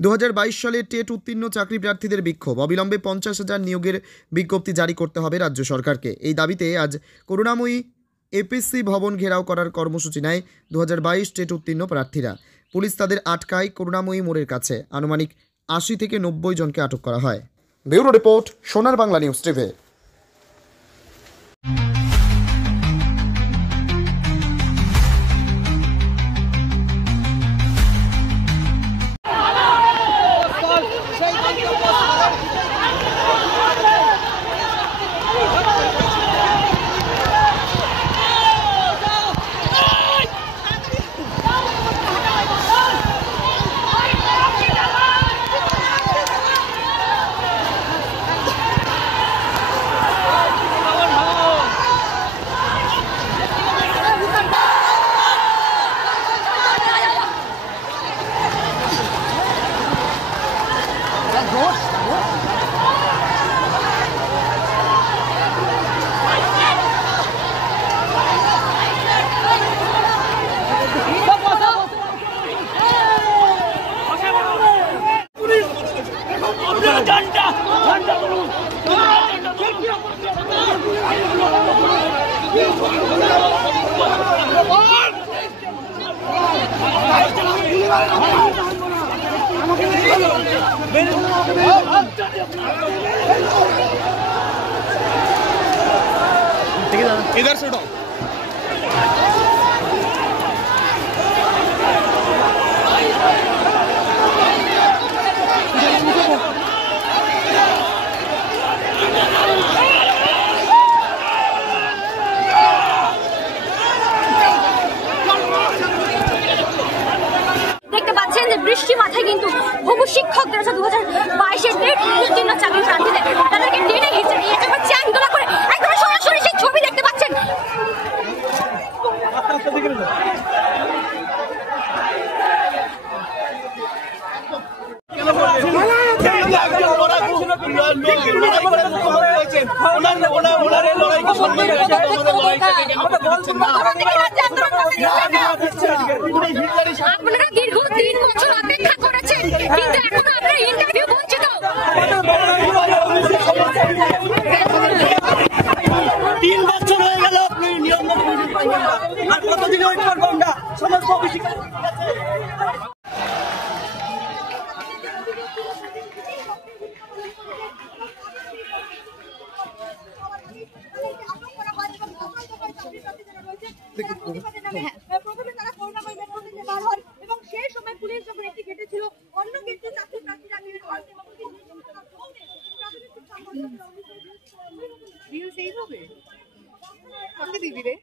2022 সালে টেট উত্তীর্ণ চাকরি প্রার্থীদের বিক্ষোভ। অবিলম্বে 50,000 নিয়োগের বিজ্ঞপ্তি জারি করতে হবে রাজ্য সরকারকে। এই দাবিতে আজ করুণাময়ী এপিসি ভবন ঘেরাও করার কর্মসূচি নেয় 2022 টেট উত্তীর্ণ প্রার্থীরা। পুলিশ তাদের আটকায় করুণাময়ী মোড়ের কাছে। আনুমানিক 80 থেকে 90 জনকে আটক করা হয়। ব্যুরো রিপোর্ট, সোনার বাংলা নিউজ টিভি। इधर से उठाओ। বৃষ্টি মাথায় কিন্তু বহু শিক্ষকদের 2022-এর টেট উত্তীর্ণ চাকরি প্রার্থীদের তাদেরকে টেনে হিচড়ে নিয়ে একবার চ্যাং দোলা করে একদম সরাসরি সেই ছবি দেখতে পাচ্ছেন। আপনারা দীর্ঘ 3 বছর অপেক্ষা করেছেন, কিন্তু এখনো আপনারা ইন্টারভিউ বঞ্চিত। 3 বছর হয়ে গেল আপনি নিয়ম আর কতদিন ওয়েট করবো আমরা সমস্ত অফিসে। প্রথমে তারা করুণাময়ী মেট্রো থেকে বার হন এবং সেই সময় পুলিশ যখন একটি গেটে ছিল, অন্য গেটে চাকরি প্রার্থীরা বের হন এবং এইভাবে কাকে দিবি রে?